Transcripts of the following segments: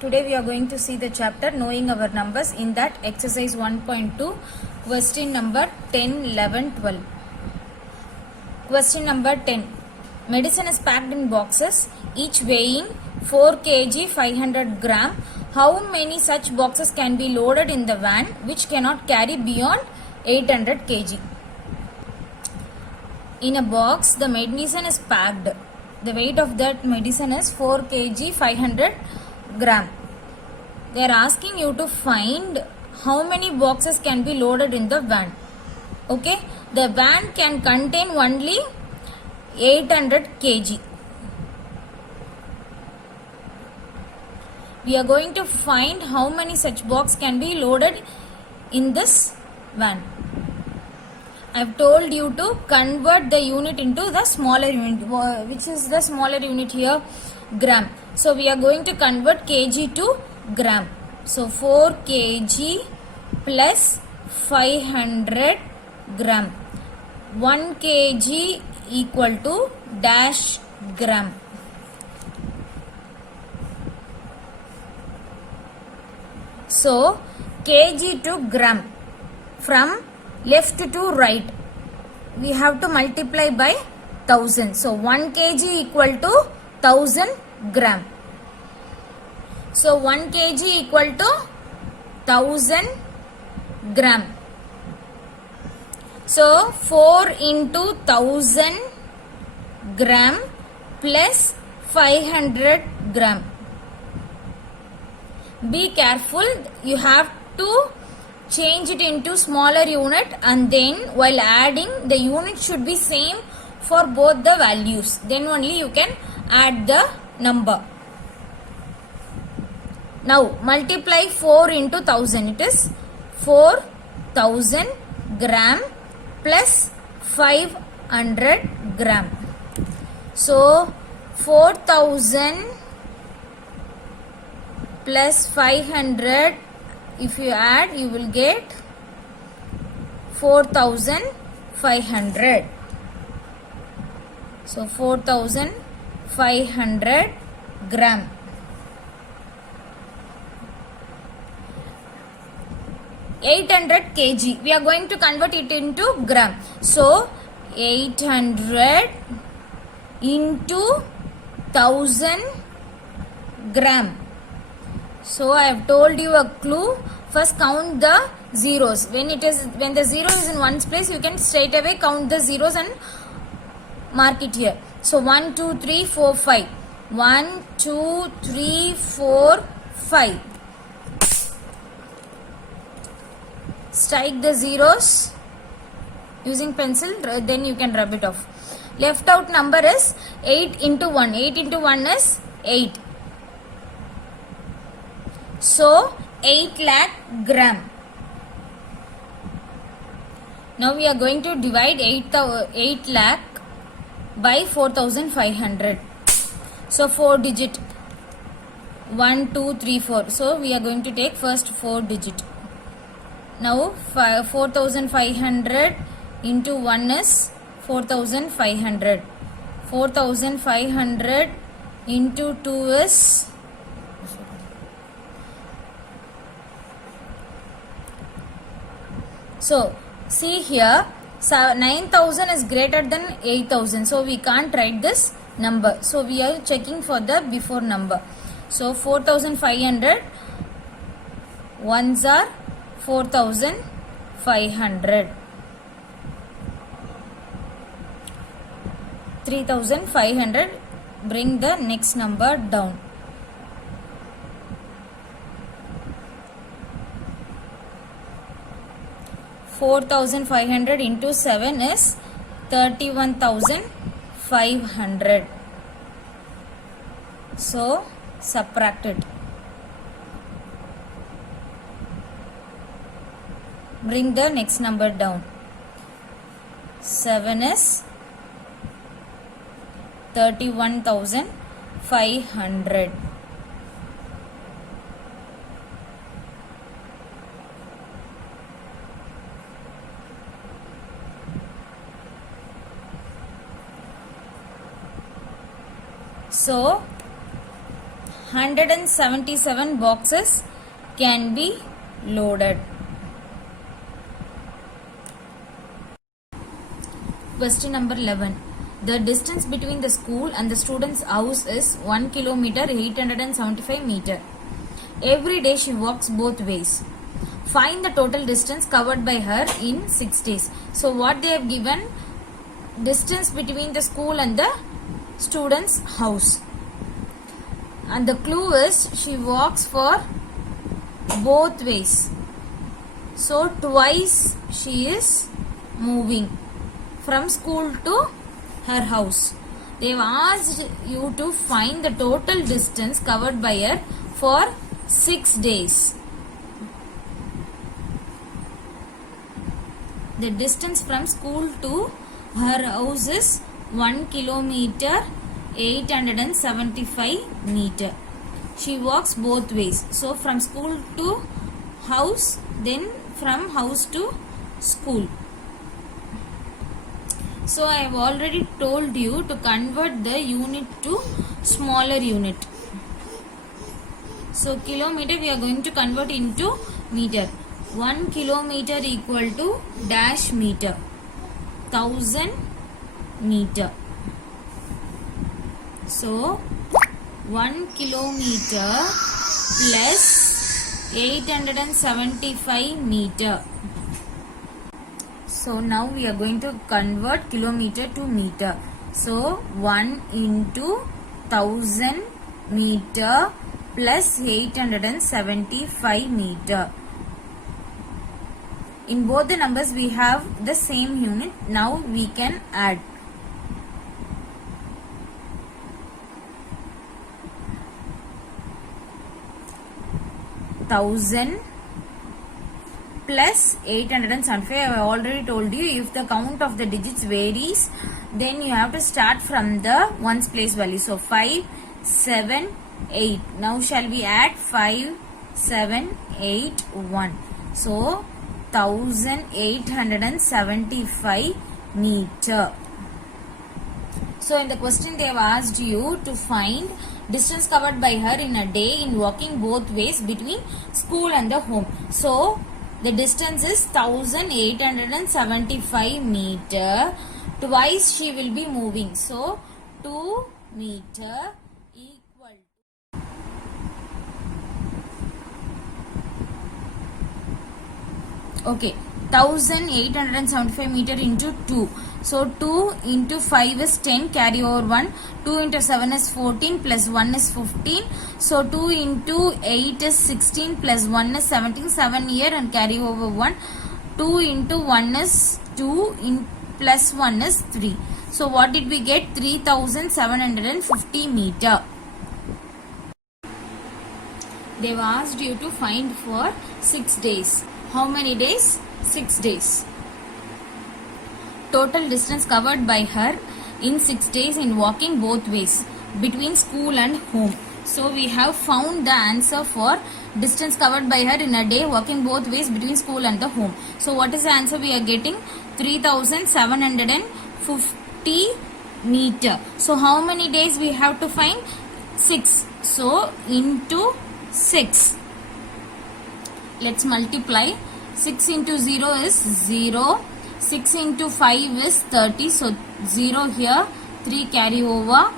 Today we are going to see the chapter Knowing Our Numbers. In that, exercise 1.2, question number 10, 11, 12. Question number 10. Medicine is packed in boxes, each weighing 4 kg 500 gram. How many such boxes can be loaded in the van which cannot carry beyond 800 kg? In a box, the medicine is packed. The weight of that medicine is 4 kg 500 gram. They are asking you to find how many boxes can be loaded in the van. Okay, the van can contain only 800 kg. We are going to find how many such box can be loaded in this van. I have told you to convert the unit into the smaller unit. Which is the smaller unit here? Gram. So we are going to convert kg to gram. So 4 kg plus 500 gram. 1 kg equal to dash gram. So kg to gram, from left to right, we have to multiply by 1000. So 1 kg equal to 1000 gram. So 1 kg equal to 1000 gram. So 4 into 1000 gram plus 500 gram. Be careful, you have to change it into smaller unit, and then while adding, the unit should be same for both the values. Then only you can add the number. Now multiply 4 into 1000. It is 4000 gram plus 500 gram. So 4000 plus 500, if you add, you will get 4500. So 4500 gram. $800 kg. We are going to convert it into gram. So 800 into 1000 gram. So I have told you a clue. First count the zeros. When the zero is in one's place, you can straight away count the zeros and mark it here. So 1, 2, 3, 4, 5. 1, 2, 3, 4, 5. Strike the zeros using pencil, then you can rub it off. Left out number is 8 into 1. 8 into 1 is 8. So 8 lakh gram. Now we are going to divide 8 lakh by 4500. So 4 digit. 1, 2, 3, 4. So we are going to take first 4 digit. Now 4500 into 1 is 4500. 4500 into 2 is so see here, 9000 is greater than 8000. So we can't write this number. So we are checking for the before number. So 4500 ones are 4500. 3500. Bring the next number down. $4,500 into 7 is 31,500. So subtract it. Bring the next number down. 7 is 31,500. So 177 boxes can be loaded. Question number 11. The distance between the school and the student's house is 1 kilometer 875 meter. Every day she walks both ways. Find the total distance covered by her in 6 days. So what they have given, distance between the school and the student's house. And the clue is she walks for both ways. So twice she is moving from school to her house. They have asked you to find the total distance covered by her for 6 days. The distance from school to her house is 1 kilometer 875 meter. She walks both ways. So from school to house, then from house to school. So I have already told you to convert the unit to smaller unit. So kilometer we are going to convert into meter. 1 kilometer equal to dash meter. 1000 meter. So 1 kilometer plus 875 meter. So now we are going to convert kilometer to meter. So 1 into 1000 meter plus 875 meter. In both the numbers we have the same unit. Now we can add. Thousand plus 875. I have already told you, if the count of the digits varies, then you have to start from the ones place value. So 5, 7, 8. Now shall we add 5, 7, 8, 1. So 1875 meter. So in the question they have asked you to find distance covered by her in a day in walking both ways between school and the home. So the distance is 1875 meter. Twice she will be moving. So 2 meter equal to. Okay, 1875 meter into 2. So 2 into 5 is 10, carry over 1. 2 into 7 is 14, plus 1 is 15. So 2 into 8 is 16, plus 1 is 17. 7 here and carry over 1. 2 into 1 is 2, plus 1 is 3. So what did we get? 3750 meter. They have asked you to find for 6 days. How many days? 6 days. Total distance covered by her in 6 days in walking both ways between school and home. So we have found the answer for distance covered by her in a day walking both ways between school and the home. So what is the answer we are getting? 3750 meter. So how many days we have to find? 6. So into 6. Let's multiply. 6 into 0 is 0. 6 into 5 is 30. So 0 here. 3 carry over.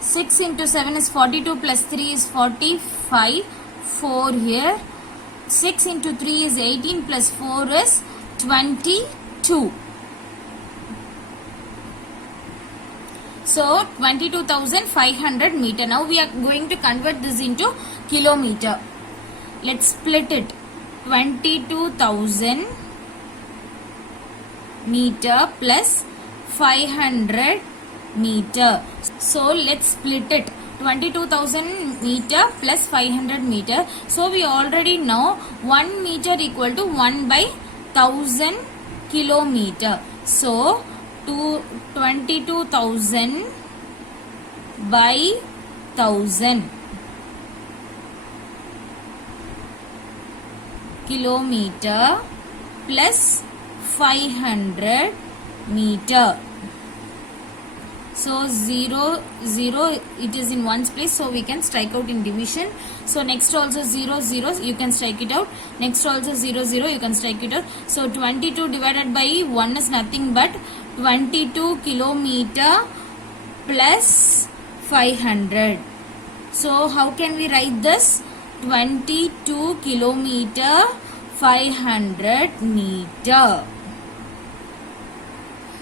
6 into 7 is 42 plus 3 is 45. 4 here. 6 into 3 is 18 plus 4 is 22. So 22,500 meter. Now we are going to convert this into kilometer. Let's split it. 22,000 meter plus 500 meter. So let's split it. 22,000 meter plus 500 meter. So we already know 1 meter equal to 1 by 1000 kilometer. So 22,000 by 1000 kilometer plus 500 meter. So 0, 0, it is in ones place, so we can strike out in division. So next also 0, 0, you can strike it out. Next also 0, 0, you can strike it out. So 22 divided by 1 is nothing but 22 kilometer plus 500. So how can we write this? 22 kilometer 500 meter.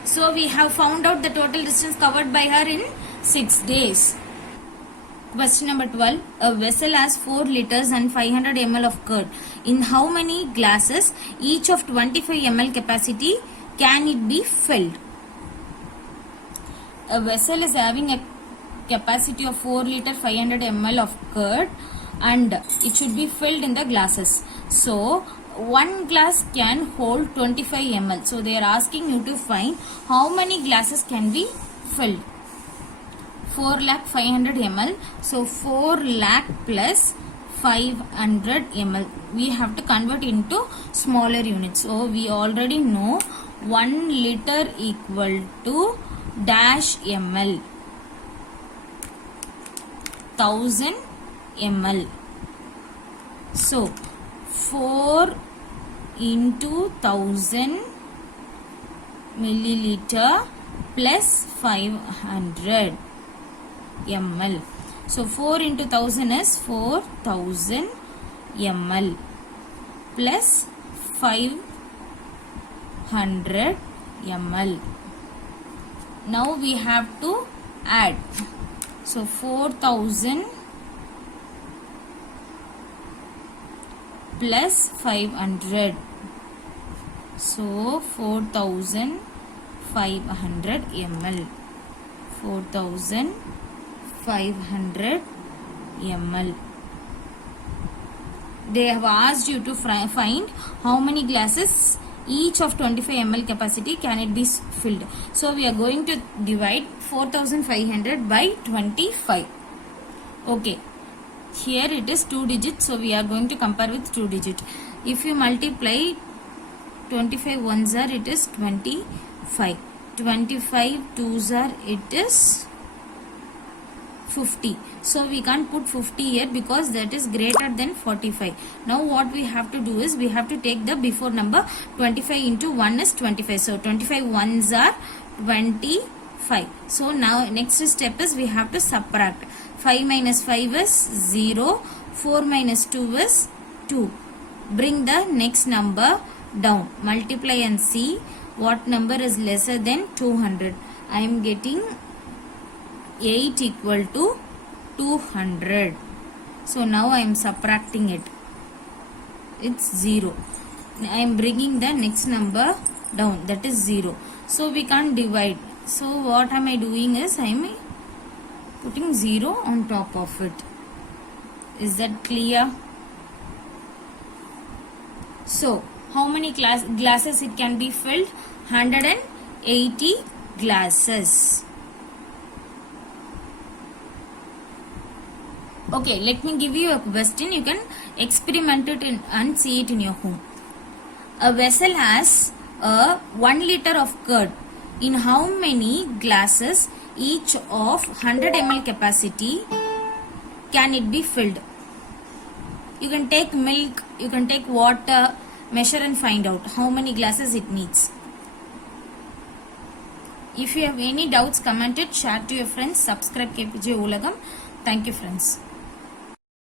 So we have found out the total distance covered by her in 6 days. Question number 12. A vessel has 4 liters and 500 ml of curd. In how many glasses, each of 25 ml capacity, can it be filled? A vessel is having a capacity of 4 liter 500 ml of curd and it should be filled in the glasses. So one glass can hold 25 ml. So they are asking you to find how many glasses can be filled. 4 lakh 500 ml. So 4 lakh plus 500 ml. We have to convert into smaller units. So we already know 1 liter equal to dash ml. 1000 ml. So 4 into 1000 milliliter plus 500 ml. So 4 into 1000 is 4000 ml plus 500 ml. Now we have to add. So 4000 plus 500. So 4500 ml. 4500 ml. They have asked you to find how many glasses each of 25 ml capacity can it be filled. So we are going to divide 4500 by 25. Okay. Here it is 2 digits, so we are going to compare with 2 digits. If you multiply 25 ones are, it is 25. 25 twos are, it is 50. So we can't put 50 here because that is greater than 45. Now what we have to do is we have to take the before number. 25 into 1 is 25. So 25 ones are 25. So now next step is we have to subtract. 5 minus 5 is 0. 4 minus 2 is 2. Bring the next number down. Multiply and see what number is lesser than 200. I am getting 8 equal to 200. So now I am subtracting it. It's 0. I am bringing the next number down. That is 0. So we can't divide. So what am I doing is I am putting 0 on top of it. Is that clear? So how many glasses it can be filled? 180 glasses. Okay, let me give you a question. You can experiment it and see it in your home. A vessel has a 1 liter of curd. In how many glasses each of 100 ml capacity can it be filled? You can take milk, you can take water, measure and find out how many glasses it needs. If you have any doubts, comment it, share to your friends, subscribe KPJ Ulagam. Thank you friends.